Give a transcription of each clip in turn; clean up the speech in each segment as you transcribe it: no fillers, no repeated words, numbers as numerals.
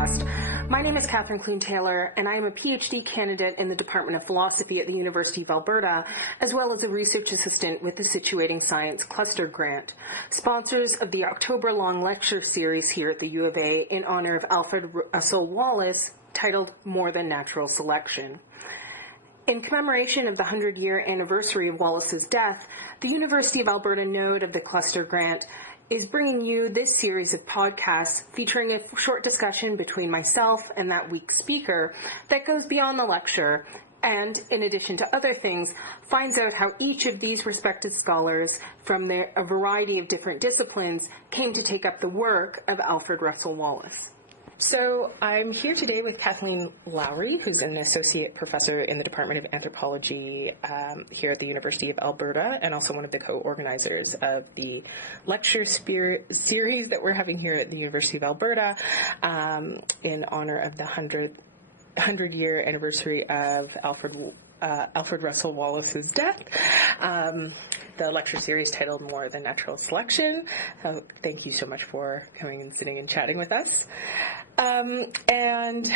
podcast. My name is Clune-Taylor, and I am a PhD candidate in the Department of Philosophy at the University of Alberta, as well as a research assistant with the Situating Science Cluster Grant, sponsors of the October long lecture series here at the U of A in honor of Alfred Russel Wallace, titled More Than Natural Selection. In commemoration of the 100-year anniversary of Wallace's death, the University of Alberta node of the Cluster Grant is bringing you this series of podcasts featuring a short discussion between myself and that week's speaker that goes beyond the lecture and, in addition to other things, finds out how each of these respected scholars from a variety of different disciplines came to take up the work of Alfred Russel Wallace. So I'm here today with Kathleen Lowrey, who's an associate professor in the Department of Anthropology here at the University of Alberta, and also one of the co-organizers of the lecture series that we're having here at the University of Alberta in honor of the 100-year anniversary of Alfred Russel Wallace's death. The lecture series titled More Than Natural Selection. Thank you so much for coming and sitting and chatting with us. And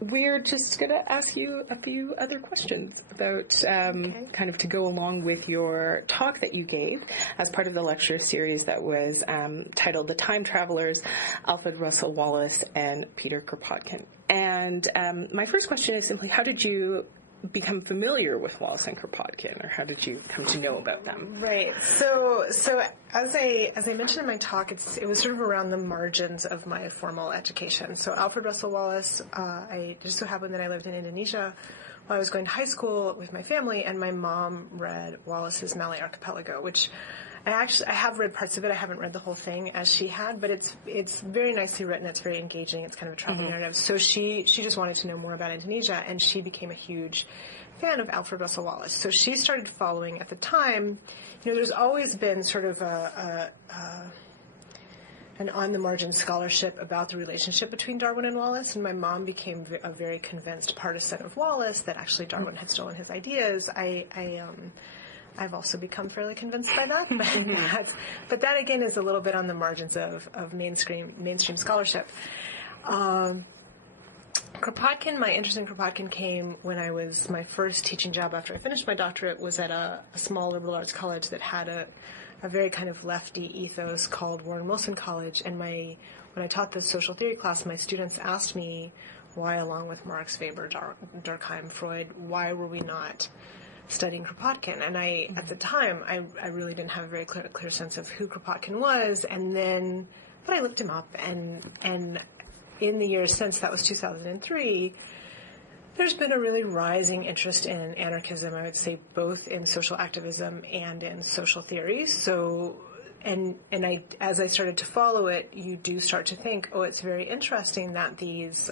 we're just going to ask you a few other questions about kind of to go along with your talk that you gave as part of the lecture series that was titled The Time Travelers, Alfred Russel Wallace and Peter Kropotkin. And my first question is simply, how did you become familiar with Wallace and Kropotkin, or how did you come to know about them? Right. So as I mentioned in my talk, it was sort of around the margins of my formal education. So Alfred Russel Wallace, I just so happened that I lived in Indonesia while I was going to high school with my family, and my mom read Wallace's Malay Archipelago, which I have read parts of it. I haven't read the whole thing as she had, but it's very nicely written. It's very engaging. It's kind of a travel narrative. So she just wanted to know more about Indonesia, and she became a huge fan of Alfred Russel Wallace. So she started following at the time. There's always been sort of an on-the-margin scholarship about the relationship between Darwin and Wallace, and my mom became a very convinced partisan of Wallace, that actually Darwin had stolen his ideas. I've also become fairly convinced by that, but that again is a little bit on the margins of mainstream scholarship. Kropotkin, my interest in Kropotkin came when my first teaching job after I finished my doctorate was at a small liberal arts college that had a very kind of lefty ethos called Warren Wilson College, and when I taught the social theory class, my students asked me why, along with Marx, Favour, Durkheim, Freud, why were we not studying Kropotkin? And at the time, I really didn't have a very clear sense of who Kropotkin was, but I looked him up, and in the years since, that was 2003, there's been a really rising interest in anarchism, I would say, both in social activism and in social theory. So, as I started to follow it, you do start to think, it's very interesting that these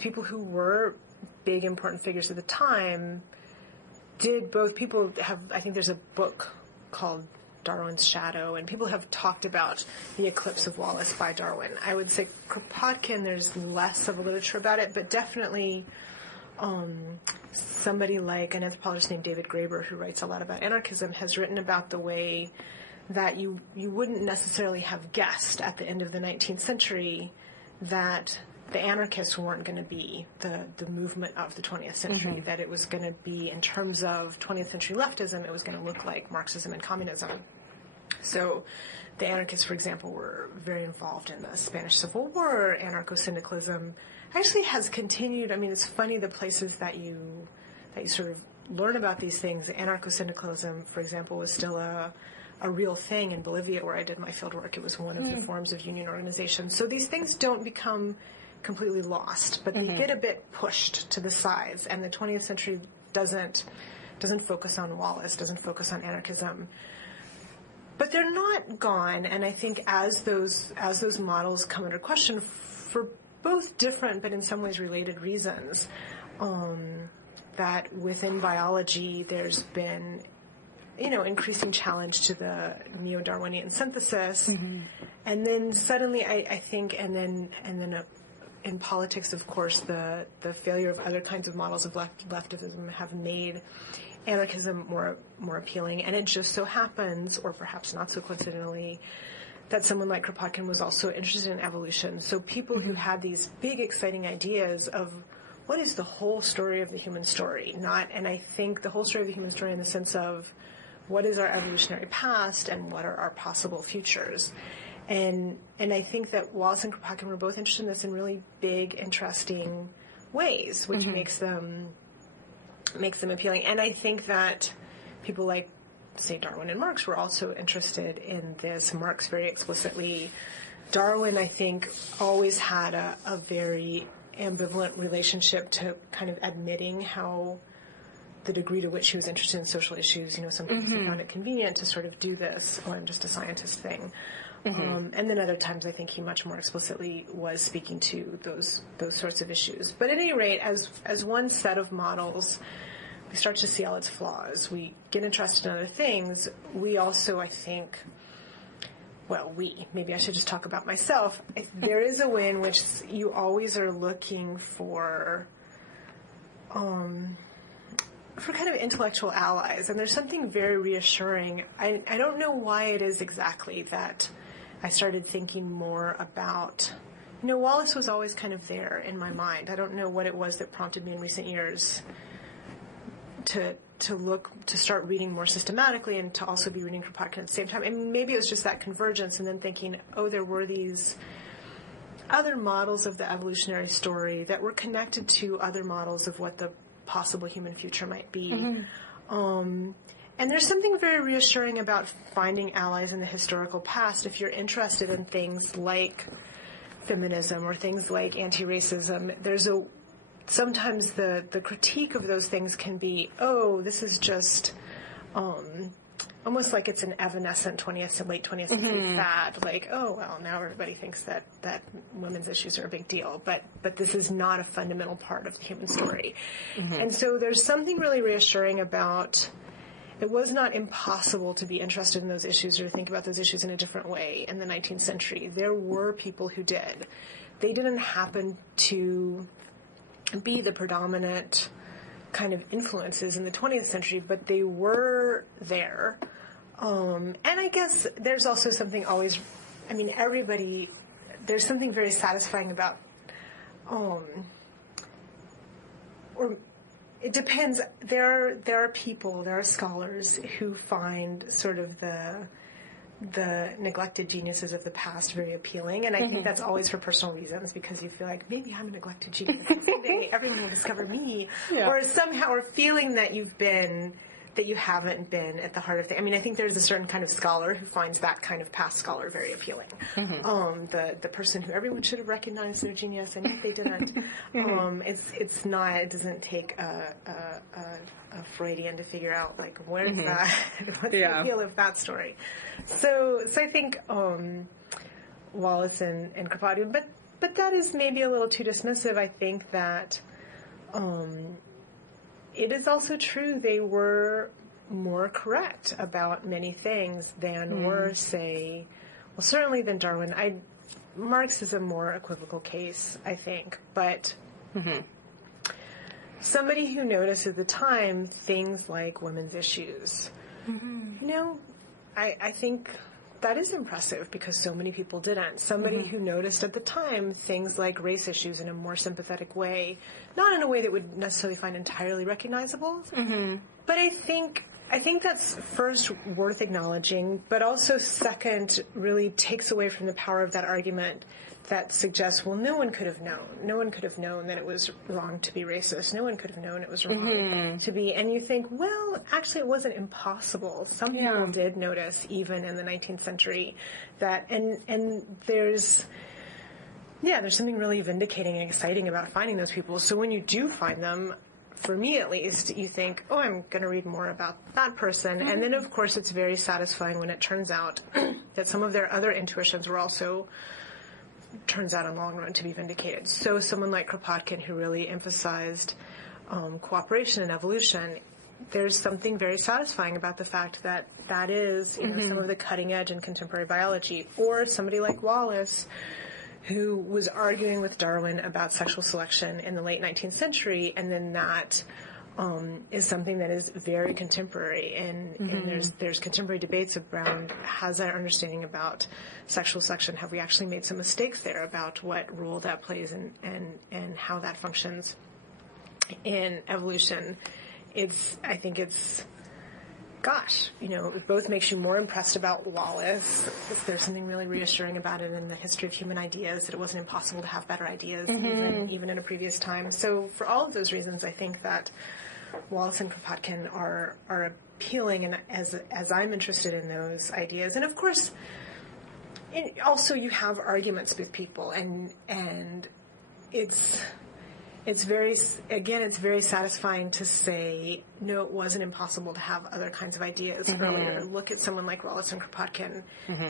people who were big, important figures at the time I think there's a book called Darwin's Shadow, and people have talked about the eclipse of Wallace by Darwin. I would say Kropotkin, there's less of a literature about it, but definitely somebody like an anthropologist named David Graeber, who writes a lot about anarchism, has written about the way that you wouldn't necessarily have guessed at the end of the 19th century that the anarchists weren't going to be the movement of the 20th century, that it was going to be, in terms of 20th century leftism, it was going to look like Marxism and communism. So the anarchists, for example, were very involved in the Spanish Civil War. Anarchosyndicalism actually has continued. I mean, it's funny the places that you sort of learn about these things. Anarchosyndicalism, for example, was still a real thing in Bolivia, where I did my fieldwork. It was one of the forms of union organization. So these things don't become completely lost, but they get a bit pushed to the sides, and the 20th century doesn't focus on Wallace, doesn't focus on anarchism. But they're not gone, and I think as those models come under question for both different but in some ways related reasons, that within biology there's been increasing challenge to the neo-Darwinian synthesis, and then suddenly I think, and then in politics, of course, the failure of other kinds of models of leftism have made anarchism more appealing. And it just so happens, or perhaps not so coincidentally, that someone like Kropotkin was also interested in evolution. So people who had these big, exciting ideas of what is the whole story of the human story, and I think the whole story of the human story in the sense of what is our evolutionary past and what are our possible futures. And I think that Wallace and Kropotkin were both interested in this in really big, interesting ways, which makes them appealing. And I think that people like, say, Darwin and Marx were also interested in this. Marx very explicitly. Darwin, I think, always had a very ambivalent relationship to kind of admitting how the degree to which he was interested in social issues. Sometimes he found it convenient to sort of do this, oh, I'm just a scientist thing. And then other times I think he much more explicitly was speaking to those sorts of issues. But at any rate, as one set of models, we start to see all its flaws. We get interested in other things. We also, I think, maybe I should just talk about myself. There is a way in which you always are looking for kind of intellectual allies, and there's something very reassuring. I don't know why it is exactly that I started thinking more about, Wallace was always kind of there in my mind. I don't know what it was that prompted me in recent years to start reading more systematically and to also be reading Kropotkin at the same time. And maybe it was just that convergence and then thinking, there were these other models of the evolutionary story that were connected to other models of what the possible human future might be. And there's something very reassuring about finding allies in the historical past if you're interested in things like feminism or things like anti-racism. Sometimes the critique of those things can be, this is just almost like it's an evanescent late 20th century fad. Like, now everybody thinks that women's issues are a big deal, but this is not a fundamental part of the human story. And so there's something really reassuring about, it was not impossible to be interested in those issues or to think about those issues in a different way in the 19th century. There were people who did. They didn't happen to be the predominant kind of influences in the 20th century, but they were there. And I guess there's also something there's something very satisfying about, or it depends. There are scholars who find sort of the neglected geniuses of the past very appealing, and I think that's always for personal reasons, because you feel like maybe I'm a neglected genius. Someday everyone will discover me, or feeling that you haven't been at the heart of things. I think there's a certain kind of scholar who finds that kind of past scholar very appealing. The person who everyone should have recognized their genius, and if they didn't, it's not. It doesn't take a Freudian to figure out what's the appeal of that story. So I think Wallace and Kropotkin, but that is maybe a little too dismissive. I think that it is also true they were more correct about many things than were, certainly than Darwin. Marx is a more equivocal case, I think, but somebody who noticed at the time things like women's issues, I think that is impressive because so many people didn't. Somebody who noticed at the time things like race issues in a more sympathetic way, not in a way that would necessarily find entirely recognizable, but I think that's first worth acknowledging, but also second really takes away from the power of that argument that suggests, no one could have known. No one could have known that it was wrong to be racist. No one could have known it was wrong to be. And you think, actually, it wasn't impossible. Some people did notice, even in the 19th century, that, and there's something really vindicating and exciting about finding those people. So when you do find them, for me at least, you think, I'm going to read more about that person. And then, of course, it's very satisfying when it turns out that some of their other intuitions were also, turns out in the long run, to be vindicated. So someone like Kropotkin, who really emphasized cooperation and evolution, there's something very satisfying about the fact that that is some of the cutting edge in contemporary biology. Or somebody like Wallace, who was arguing with Darwin about sexual selection in the late 19th century, and then that is something that is very contemporary, and there's contemporary debates around how's our understanding about sexual selection. Have we actually made some mistakes there about what role that plays and how that functions in evolution? I think it's gosh, it both makes you more impressed about Wallace. There's something really reassuring about it in the history of human ideas, that it wasn't impossible to have better ideas even in a previous time. So for all of those reasons, I think that Wallace and Kropotkin are appealing, and as I'm interested in those ideas. And of course, also you have arguments with people, and it's very satisfying to say, no, it wasn't impossible to have other kinds of ideas earlier. Look at someone like Wallace and Kropotkin.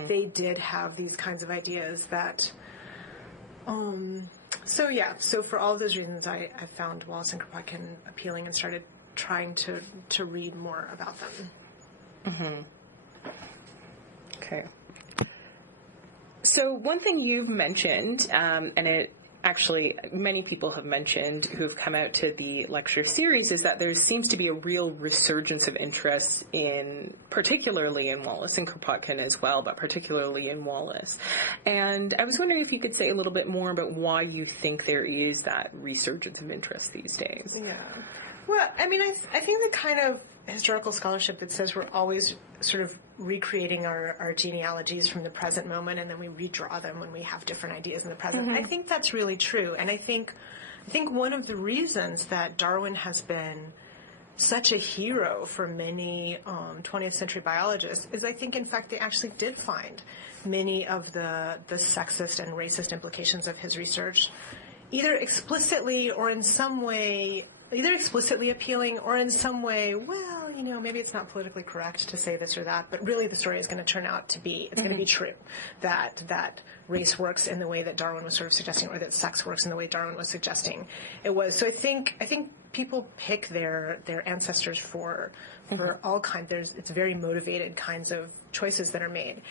They did have these kinds of ideas that, so for all of those reasons, I found Wallace and Kropotkin appealing and started trying to read more about them. Okay. So one thing you've mentioned, and it actually many people have mentioned who've come out to the lecture series, is that there seems to be a real resurgence of interest particularly in Wallace and Kropotkin as well, but particularly in Wallace. And I was wondering if you could say a little bit more about why you think there is that resurgence of interest these days. Yeah. Well, I mean, I think the kind of historical scholarship that says we're always sort of recreating our genealogies from the present moment, and then we redraw them when we have different ideas in the present. I think that's really true, and I think one of the reasons that Darwin has been such a hero for many 20th century biologists is I think, in fact, they actually did find many of the sexist and racist implications of his research either explicitly or in some way, either explicitly appealing or in some way, well, maybe it's not politically correct to say this or that, but really the story is going to turn out to be, it's going to be true, that race works in the way that Darwin was sort of suggesting, or that sex works in the way Darwin was suggesting it was. So I think people pick their ancestors for all kinds, it's very motivated kinds of choices that are made.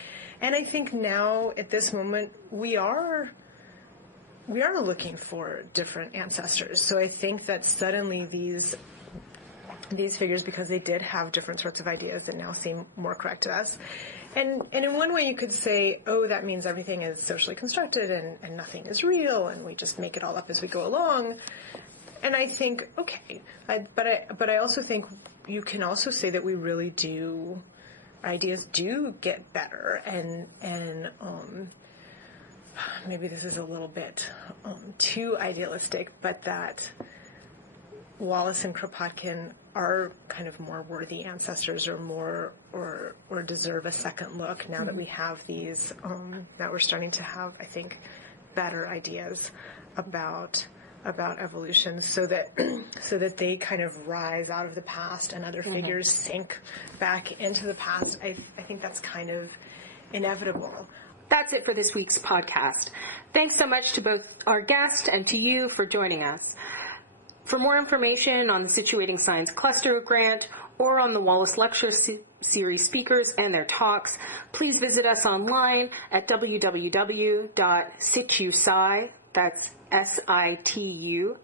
And I think now, at this moment, we are looking for different ancestors. So I think that suddenly these figures, because they did have different sorts of ideas that now seem more correct to us. And in one way you could say, oh, that means everything is socially constructed and nothing is real, and we just make it all up as we go along. And I think, okay, but I also think you can also say that we really do, ideas do get better, and maybe this is a little bit too idealistic, but that Wallace and Kropotkin are kind of more worthy ancestors, or more, or deserve a second look now that we have these, that we're starting to have, I think, better ideas about evolution, so that they kind of rise out of the past and other figures sink back into the past. I think that's kind of inevitable. That's it for this week's podcast. Thanks so much to both our guest and to you for joining us. For more information on the Situating Science Cluster Grant or on the Wallace Lecture Series speakers and their talks, please visit us online at www.situsci, that's SITUSCI.ca.